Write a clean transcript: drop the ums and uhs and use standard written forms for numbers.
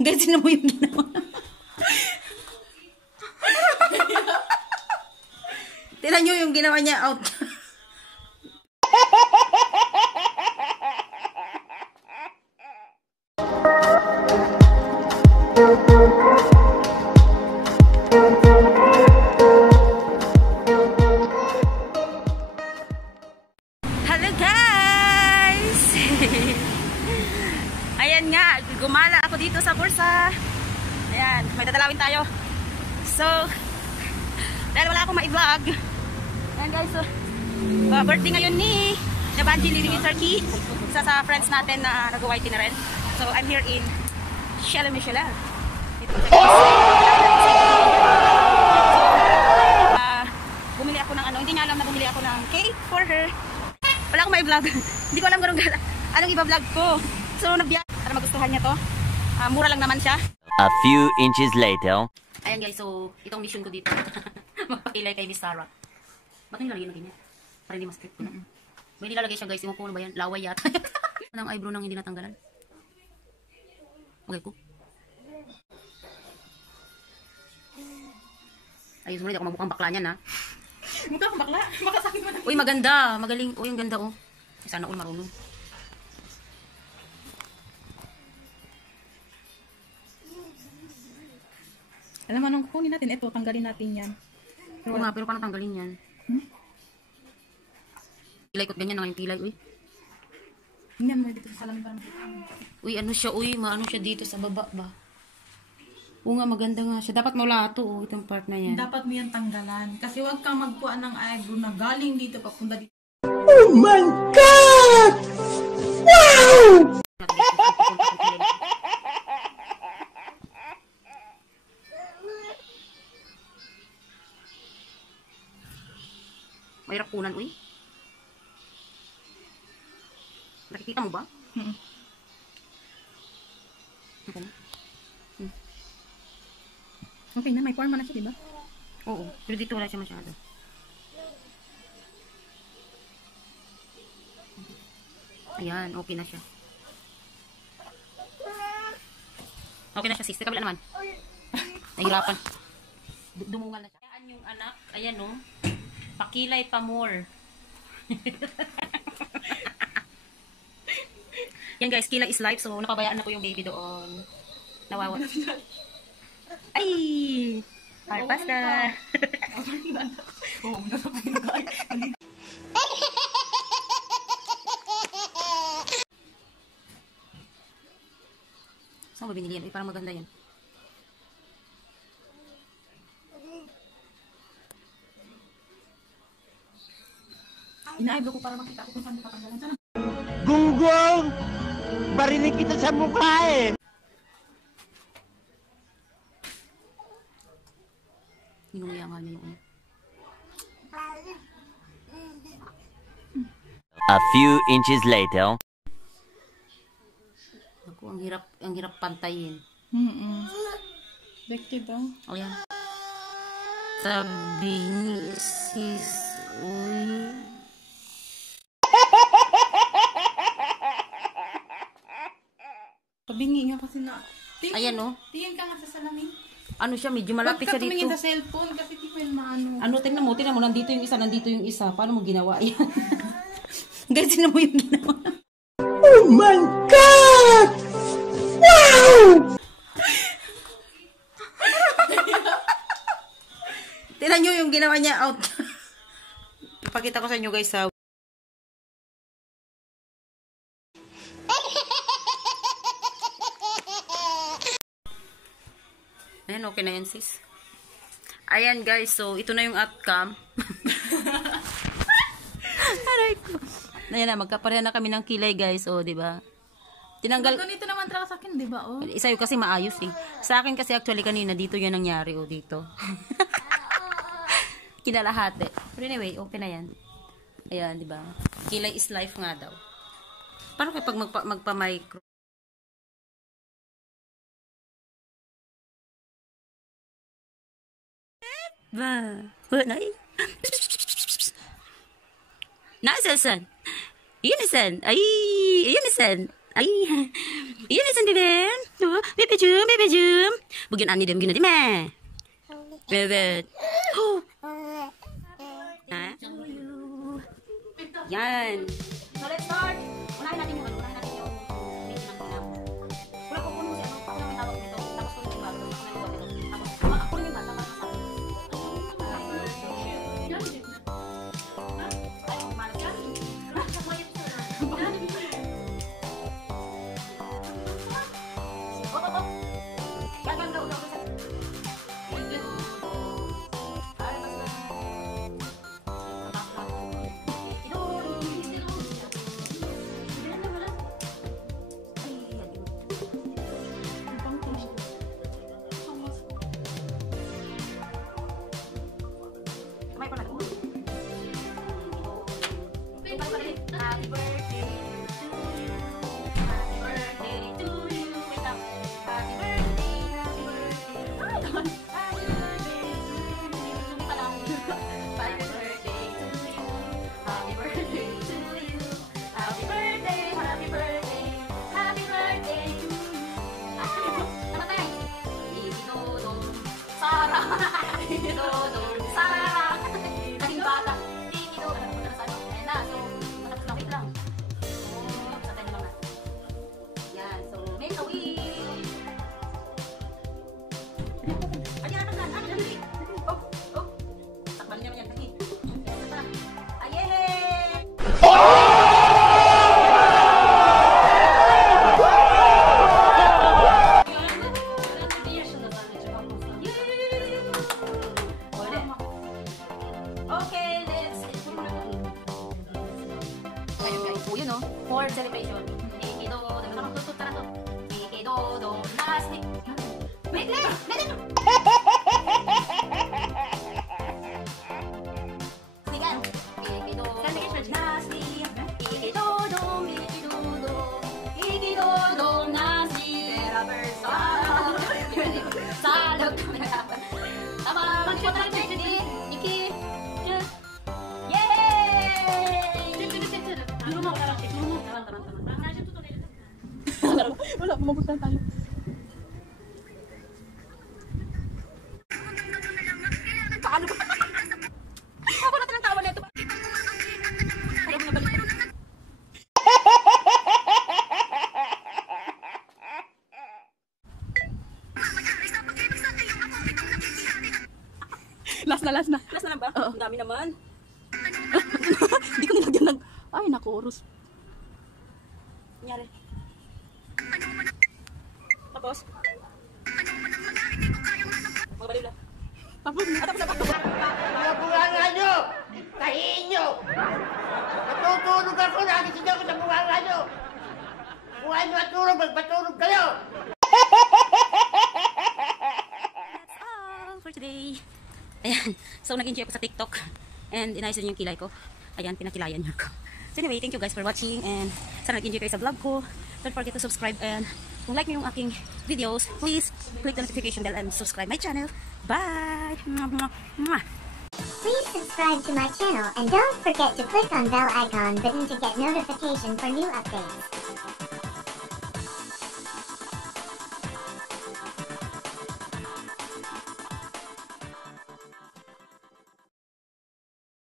Guys, sino mo yung ginawa? Tignan nyo yung ginawa niya out. Hello guys! Ayan nga, gumala ako dito sa bursa. Ayan, may dadalawin tayo. So, dahil wala akong ma-vlog. Ayan guys, so, birthday ngayon ni Nabanji living in Turkey. Isa sa friends natin na nag-white na rin. So, I'm here in Shella Michela. Bumili ako ng ano, hindi niya alam na bumili ako ng cake for her. Wala akong ma-vlog. Hindi ko alam anong iba-vlog ko. So, nabiyag. Para magustuhan niya to. Mura lang naman siya. A few inches later. Ayan guys, so itong mission ko dito. Magpakilay kay Miss Sarah. Ba't nilalagay na ganyan? Para hindi mas-script ko na. May nilalagay siya guys. Yung kung ano ba yan? Laway yata. Anong eyebrow nang hindi natanggalan? Okay ko. Ayos mo rin. Ako mabukhang bakla niyan ha. Mukha akong bakla. Baka sa akin man. Uy maganda. Magaling. Uy ang ganda oh. Sana all marunong. Alam mo, anong kukunin natin? Ito, tanggalin natin yan. Oo nga, pero paano tanggalin yan? Kilay ko't ganyan na yung kilay, uy. Tingnan mo dito sa salamin para makita. Uy, ano siya, uy, maano siya dito sa baba ba? Oo nga, maganda nga siya. Dapat maulato, oh, itong part na yan. Dapat mo yan tanggalan. Kasi huwag kang magpuan ng eyebrow na galing dito, papunta dito. Oh my God! Wow! May rakunan, uy. Nakikita mo ba? Okay na. Okay na, may forma na siya, diba? Oo, pero dito wala siya masyado. Ayan, okay na siya. Okay na siya, sis. Kabila naman. Nahirapan. Dumungal na siya. Ayan yung anak. Ayan, no. Pakilay pa more. Yan guys, kilay is life. So, napabayaan na ko yung baby doon. Nawawa. Ay! Harpas na. Saan mo binili yan? Ay, parang maganda yan. Ina-eyebrow ko para makita ko kung saan nakatanggalan. Sana. Gunggong! Barinig kita sa mukha eh! Hinungiyangan niya yung A few inches later. Ako, ang hirap pantayin. Dekid daw. O yan. Sabi ni sis, uy. Tabingi nga kasi na. Ayan o. Tingin ka nga sa salamin. Ano siya, medyo malapit siya Huwag ka tumingin dito. sa cellphone kasi di ko yun maano. Ano, tingnan mo, nandito yung isa. Paano mo ginawa yan? Guys, sino mo yung ginawa? Oh my God! Wow! Tingnan nyo yung ginawa niya out. Ipakita ko sa inyo guys ha. Ayan, okay na yan sis. Ayan guys, so ito na yung outcome. Aray ko. Ayan na, magkapareha na kami ng kilay guys, o diba? Tinanggal. Ganito naman talaga sa akin, di ba? Oh. Isa yung kasi maayos eh. Sa akin kasi actually kanina dito yan nangyari o dito. Kinalahati. Pero anyway, okay na yan. Ayan, di ba? Kilay is life nga daw. Paano kapag magpa-micro? Ba, nay. Nasasan. Yunisan. Ay, yunisan. Ay, iyan isan din. Bebe jum. Bugyan ani dem gina di me. Bebe. Ha? Yan. So let's start. Unahin natin yung video ng ginaw. Wala ko kuno si ano, ako naman tawag nito. Tapos kuno yung bago, tapos kuno yung nito. Tapos ako rin yung bata para sa. Ay, malas yan. Happy birthday to you. Happy birthday to you. Wait up. Happy birthday. Happy birthday. Happy birthday to you. Happy birthday to you. Happy birthday to you. Happy birthday. Happy birthday. Happy birthday to you. Namatay. Didodong Sarah. Didodong Sarah. Naging bata. Didodong. Ayan na. So, wait lang. Sa tayo lang na. Yan. So, make a wish. Ayan na lang. Dali. Oh. Takban niya yan. Dali. Ayan na. Ayeh! Okay, let's ngayon guys, po yun o, for celebration. Ikidodo, nakakutut ka na to. Ikidodo, nasli. Wait lang! Sigan. Ikidodo, nasli. Ikidodo, nasli. Pera versa. Salog. Tama, mag-shot na rin. Iki. Wala, mabutan tayo. Paano ba? Ako natin ang tawa na ito. Ayaw mo na balik. Last na. Last na lang ba? Oo. Ang dami naman. Hindi ko nilagyan ng... Ay, naku, Rus. Nangyari. Tapos? Magbaliw lang. Tapos na. Tapos na. Mga bunganga nyo! Tahiin nyo! Natutulog ako, nagising ako sa bunganga nyo! Kung ano matulog, magpatulog kayo! That's all for today. Ayan. So, nag-enjoy ako sa TikTok. And inayos din yung kilay ko. Ayan, pinakilayan niyo ako. So anyway, thank you guys for watching. And sana nag-enjoy kayo sa vlog ko. Don't forget to subscribe. And kung like niyo yung aking videos, please click the notification bell and subscribe my channel. Bye! Please subscribe to my channel and don't forget to click on bell icon button to get notification for new updates.